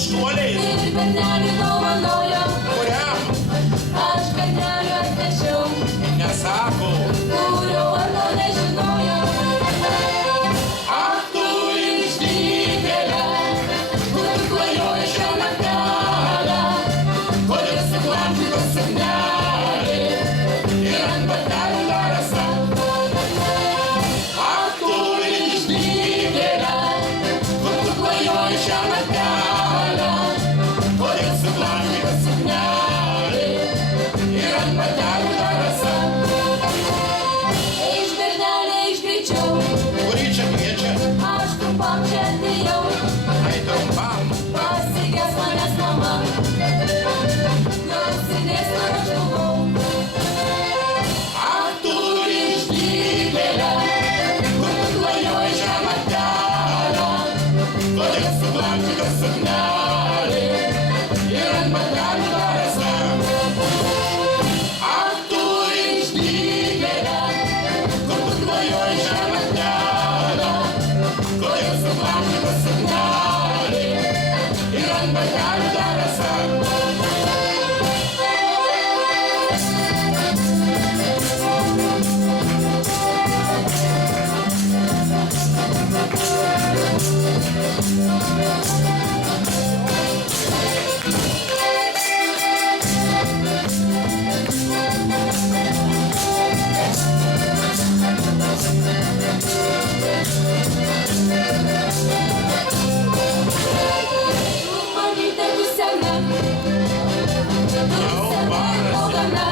Šuoliais. Ir bernelį dovanojo. Kuriam? Aš bernelį atnešiau. Nesako. Kurio vardo nežinojo. Ak, tu išdykėlė, kur tu klajoji šią naktelę, kodėl suglamžyta suknelė ir ant batelių dar rasa. Ak, tu išdykėlė, kur tu klajoji šią naktelę, Iš bernelė iš greičiau. Kurį čia kviečia? Aš trumpam čia atėjau. Ai trumpam. Pasigės manęs mama. Klausinės, kur aš buvau. Ak, tu išdykėlė, kur tu klajoji šią naktelę, kodėl suglamžyta suknelė ir ant batelių dar rasa. Ak, tu išdykėlė, kur tu klajoji šią naktelę, kodėl suglamžyta suknelė ir ant batelių dar rasa. Mamytė, tu sena. Tu sena ir raudona.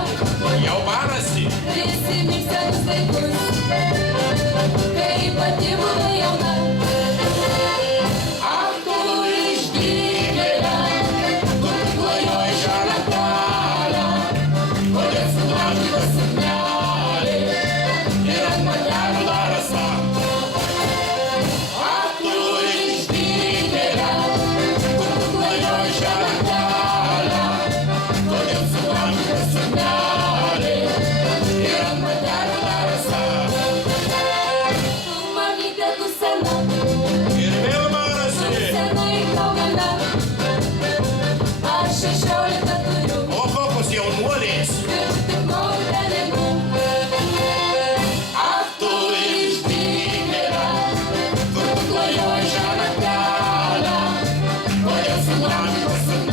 Jau barasi. Prisimink senus laikus, kai pati buvai jauna. Ak, tu išdykėlė, kur tu klajoji šią naktelę, kodėl suglamžyta suknelė ir ant batelių dar rasa. Ak, tu išdykėlė, kur tu klajoji šią naktelę, kodėl suglamžyta suknelė ir ant batelių dar rasa. Tu, mamytė, tu sena. Ir vėl barasi. Sena ir raudona. Aš 16 turiu. O kokios jaunuolės. Ir tik noriu pelėnų. Ak, tu išdykėlė, kur tu klajoji šią naktelę, kodėl suglamžyta suknelė